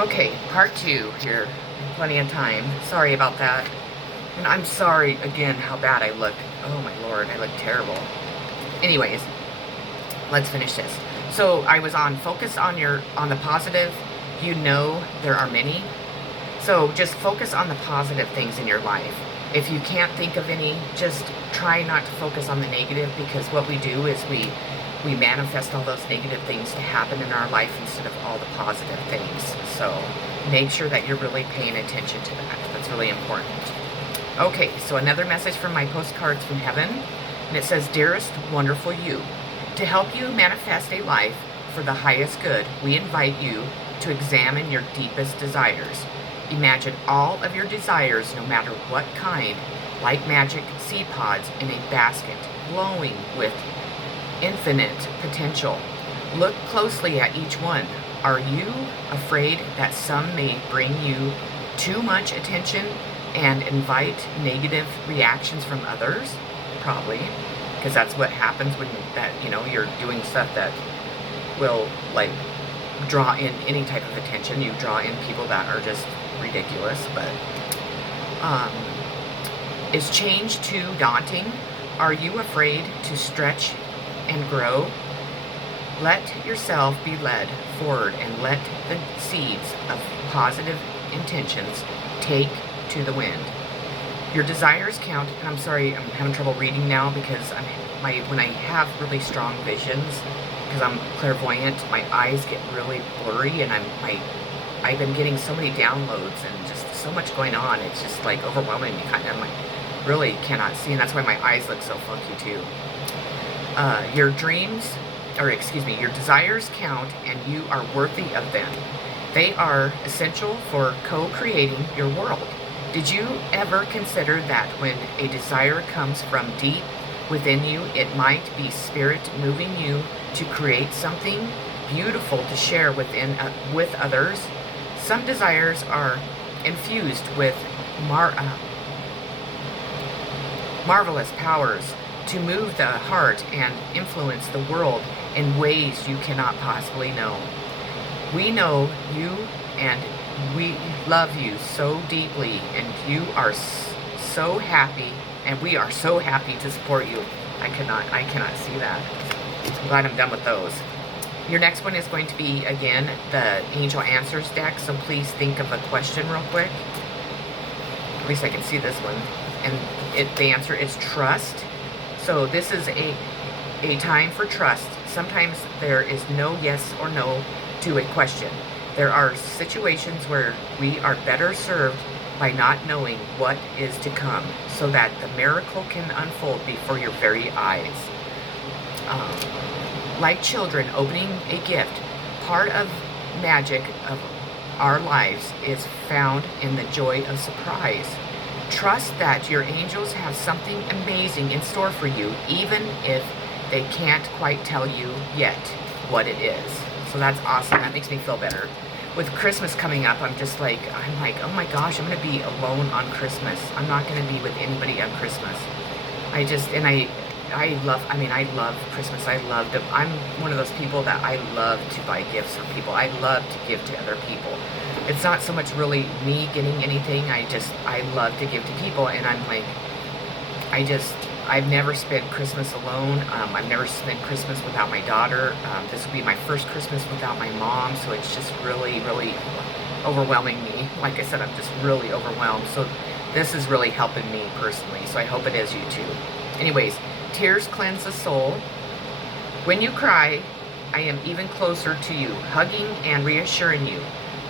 Okay, part two here. Plenty of time. Sorry about that. And I'm sorry again how bad I look. Oh my lord, I look terrible. Anyways, let's finish this. So I was on focus on the positive. You know there are many. So just focus on the positive things in your life. If you can't think of any, just try not to focus on the negative, because what we do is we manifest all those negative things to happen in our life instead of all the positive things. So make sure that you're really paying attention to that. That's really important. Okay, so another message from my postcards from heaven, and it says, "Dearest, wonderful you, to help you manifest a life for the highest good, we invite you to examine your deepest desires. Imagine all of your desires, no matter what kind, like magic seed pods in a basket, glowing with infinite potential. Look closely at each one. Are you afraid that some may bring you too much attention and invite negative reactions from others?" Probably, because that's what happens when you're doing stuff that will like draw in any type of attention. You draw in people that are just ridiculous. But is change too daunting? Are you afraid to stretch and grow? Let yourself be led forward and let the seeds of positive intentions take to the wind. Your desires count. And I'm sorry, I'm having trouble reading now because when I have really strong visions, because I'm clairvoyant, my eyes get really blurry, and I've been getting so many downloads and just so much going on. It's just like overwhelming me, kind of. I'm like, really cannot see, and that's why my eyes look so funky too. Your desires count, and you are worthy of them. They are essential for co-creating your world. Did you ever consider that when a desire comes from deep within you, it might be spirit moving you to create something beautiful to share with others? Some desires are infused with marvelous powers to move the heart and influence the world in ways you cannot possibly know. We know you, and we love you so deeply, and you are so happy, and we are so happy to support you. I cannot see that. I'm glad I'm done with those. Your next one is going to be, again, the Angel Answers deck, so please think of a question real quick. At least I can see this one. And the answer is trust. So this is a time for trust. Sometimes there is no yes or no to a question. There are situations where we are better served by not knowing what is to come, so that the miracle can unfold before your very eyes. Like children opening a gift, part of magic of our lives is found in the joy of surprise. Trust that your angels have something amazing in store for you, even if they can't quite tell you yet what it is. So that's awesome. That makes me feel better. With Christmas coming up, I'm like, oh my gosh, I'm going to be alone on Christmas. I'm not going to be with anybody on Christmas. I love Christmas. I'm one of those people that I love to buy gifts for people. I love to give to other people. It's not so much really me getting anything. I love to give to people, and I'm like, I've never spent Christmas alone. I've never spent Christmas without my daughter. This will be my first Christmas without my mom, so it's just really, really overwhelming me. Like I said, I'm just really overwhelmed. So this is really helping me personally, so I hope it is you too. Anyways, tears cleanse the soul. When you cry, I am even closer to you, hugging and reassuring you.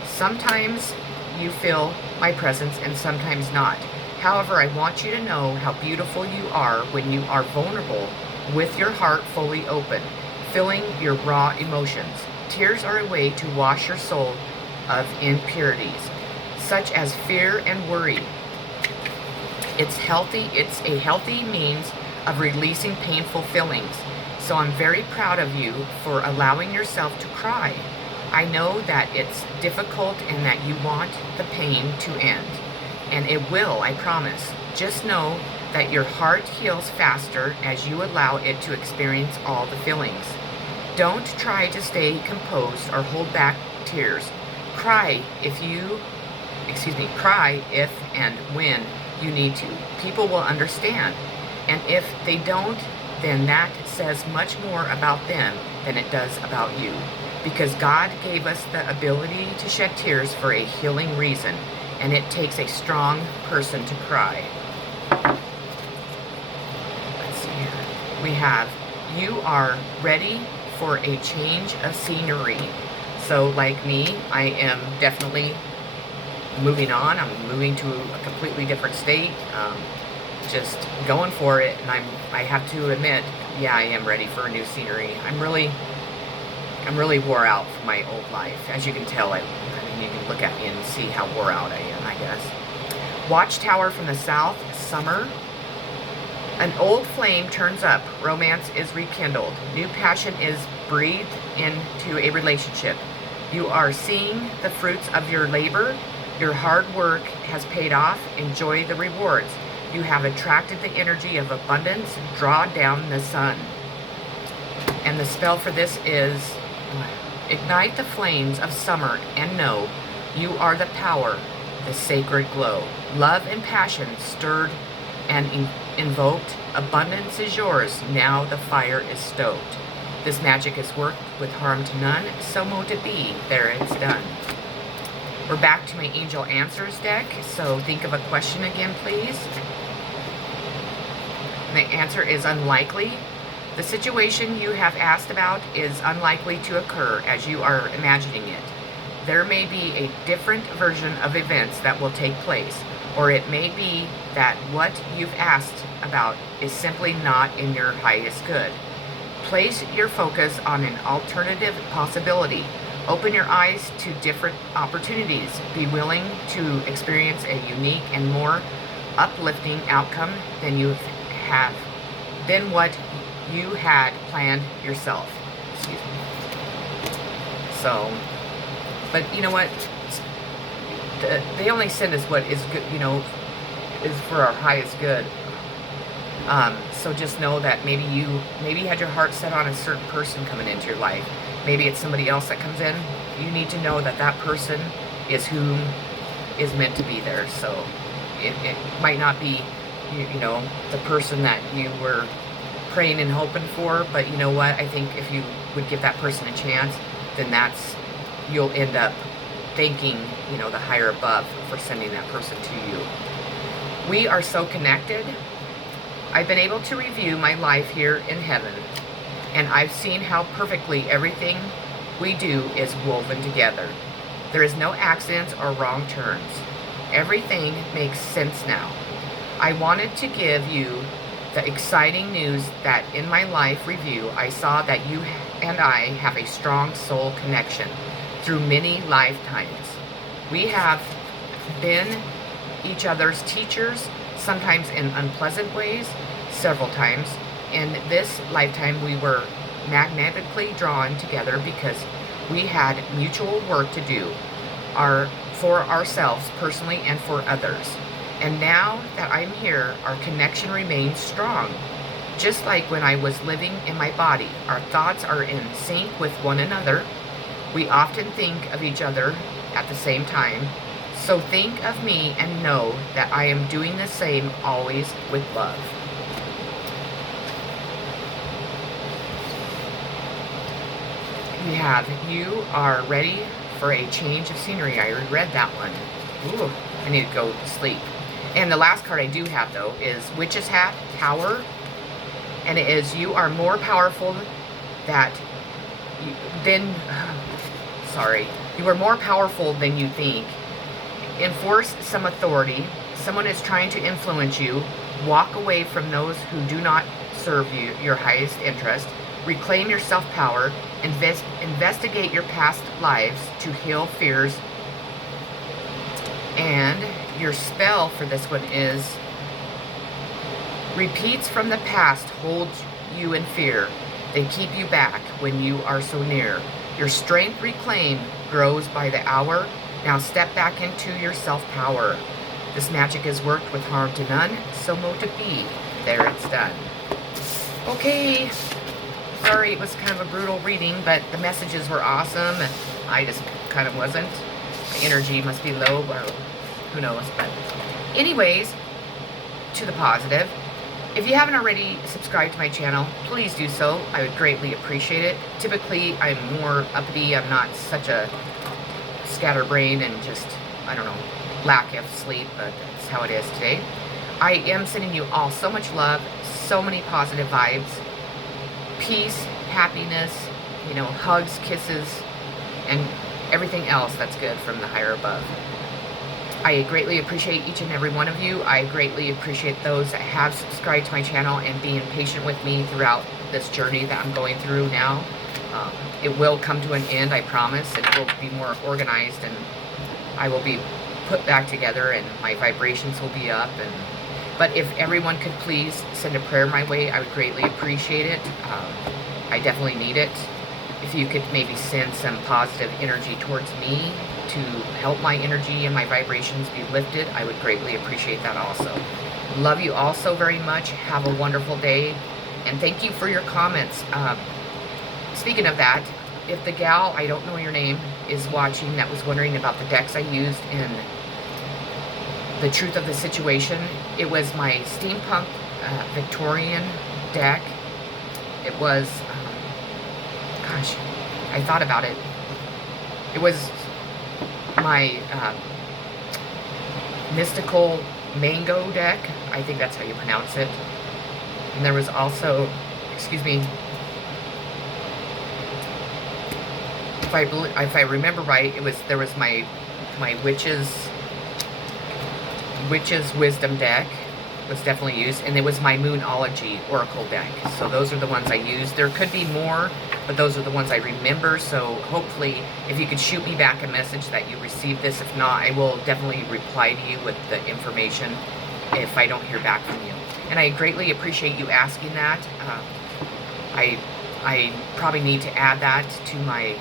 Sometimes you feel my presence and sometimes not. However, I want you to know how beautiful you are when you are vulnerable with your heart fully open, feeling your raw emotions. Tears are a way to wash your soul of impurities, such as fear and worry. It's a healthy means of releasing painful feelings. So I'm very proud of you for allowing yourself to cry. I know that it's difficult and that you want the pain to end. And it will, I promise. Just know that your heart heals faster as you allow it to experience all the feelings. Don't try to stay composed or hold back tears. Cry if and when you need to. People will understand. And if they don't, then that says much more about them than it does about you. Because God gave us the ability to shed tears for a healing reason, and it takes a strong person to cry. Let's see here. We have, you are ready for a change of scenery. So like me, I am definitely moving on. I'm moving to a completely different state. Just going for it, and I have to admit, yeah, I am ready for a new scenery. I'm really wore out from my old life. As you can tell, I mean, you can look at me and see how wore out I am, I guess. Watchtower from the south, summer. An old flame turns up. Romance is rekindled. New passion is breathed into a relationship. You are seeing the fruits of your labor. Your hard work has paid off. Enjoy the rewards. You have attracted the energy of abundance. Draw down the sun. And the spell for this is, ignite the flames of summer and know you are the power, the sacred glow. Love and passion stirred and invoked. Abundance is yours. Now the fire is stoked. This magic is worked with harm to none. So mote it be. There, it's done. We're back to my Angel Answers deck. So think of a question again, please. The answer is unlikely. The situation you have asked about is unlikely to occur as you are imagining it. There may be a different version of events that will take place, or it may be that what you've asked about is simply not in your highest good. Place your focus on an alternative possibility. Open your eyes to different opportunities. Be willing to experience a unique and more uplifting outcome than what you had planned yourself. Excuse me. So, but you know what? They only send us what is good, is for our highest good. So just know that maybe you had your heart set on a certain person coming into your life. Maybe it's somebody else that comes in. You need to know that that person is who is meant to be there. So it might not be, the person that you were praying and hoping for, but you know what? I think if you would give that person a chance, then you'll end up thanking, the higher above for sending that person to you. We are so connected. I've been able to review my life here in heaven, and I've seen how perfectly everything we do is woven together. There is no accidents or wrong turns. Everything makes sense now. I wanted to give you the exciting news that in my life review, I saw that you and I have a strong soul connection through many lifetimes. We have been each other's teachers, sometimes in unpleasant ways, several times. In this lifetime, we were magnetically drawn together because we had mutual work to do for ourselves personally and for others. And now that I'm here, our connection remains strong. Just like when I was living in my body, our thoughts are in sync with one another. We often think of each other at the same time. So think of me and know that I am doing the same always with love. We have, you are ready for a change of scenery. I read that one. Ooh, I need to go to sleep. And the last card I do have, though, is Witch's Hat, Tower. And it is, you are more powerful you are more powerful than you think. Enforce some authority. Someone is trying to influence you. Walk away from those who do not serve you, your highest interest. Reclaim your self-power. Investigate your past lives to heal fears. And your spell for this one is, repeats from the past hold you in fear. They keep you back when you are so near. Your strength reclaimed grows by the hour. Now step back into your self-power. This magic is worked with harm to none. So mote it be. There, it's done. Okay. Sorry, it was kind of a brutal reading, but the messages were awesome, and I just kind of wasn't. My energy must be low, or who knows. But anyways, to the positive. If you haven't already subscribed to my channel, please do so. I would greatly appreciate it. Typically, I'm more uppity. I'm not such a scatterbrain and just, I don't know, lack of sleep, but that's how it is today. I am sending you all so much love, so many positive vibes, peace, happiness, you know, hugs, kisses, and everything else that's good from the higher above. I greatly appreciate each and every one of you. I greatly appreciate those that have subscribed to my channel and being patient with me throughout this journey that I'm going through now. It will come to an end, I promise. It will be more organized, and I will be put back together, and my vibrations will be up. But if everyone could please send a prayer my way, I would greatly appreciate it. I definitely need it. If you could maybe send some positive energy towards me to help my energy and my vibrations be lifted, I would greatly appreciate that also. Love you all so very much. Have a wonderful day, and thank you for your comments. Speaking of that, if the gal, I don't know your name, is watching that was wondering about the decks I used in the truth of the situation, it was my steampunk Victorian deck. It was, gosh, I thought about it. It was my mystical mango deck. I think that's how you pronounce it. And there was also, excuse me, if I remember right, there was my witch's wisdom deck was definitely used, and it was my Moonology oracle deck. So those are the ones I used. There could be more, but those are the ones I remember. So hopefully, if you could shoot me back a message that you received this. If not, I will definitely reply to you with the information if I don't hear back from you. And I greatly appreciate you asking that. I probably need to add that to my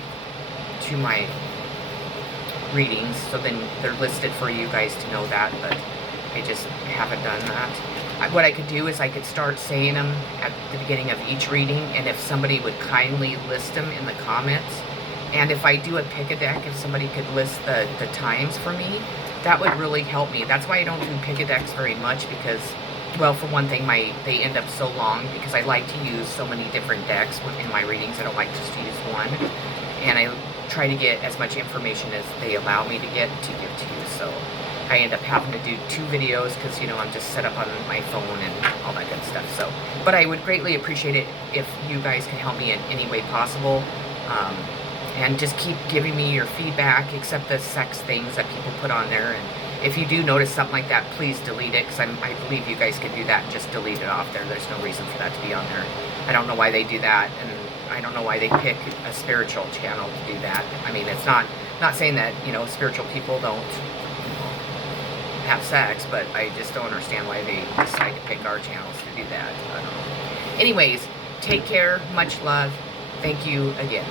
readings, so then they're listed for you guys to know that, but I just haven't done that. What I could do is I could start saying them at the beginning of each reading, and if somebody would kindly list them in the comments, and if I do a pick a deck, if somebody could list the times for me, that would really help me. That's why I don't do pick a decks very much, because, well, for one thing, they end up so long, because I like to use so many different decks in my readings. I don't like just to use one, and I try to get as much information as they allow me to get to give to you. So I end up having to do 2 videos because, you know, I'm just set up on my phone and all that good stuff. So, but I would greatly appreciate it if you guys can help me in any way possible, and just keep giving me your feedback, except the sex things that people put on there. And if you do notice something like that, please delete it, because I believe you guys can do that and just delete it off there. There's no reason for that to be on there. I don't know why they do that, and I don't know why they pick a spiritual channel to do that. I mean, it's not saying that, you know, spiritual people don't have sex, but I just don't understand why they decide to pick our channels to do that. I don't know. Anyways, take care. Much love. Thank you again.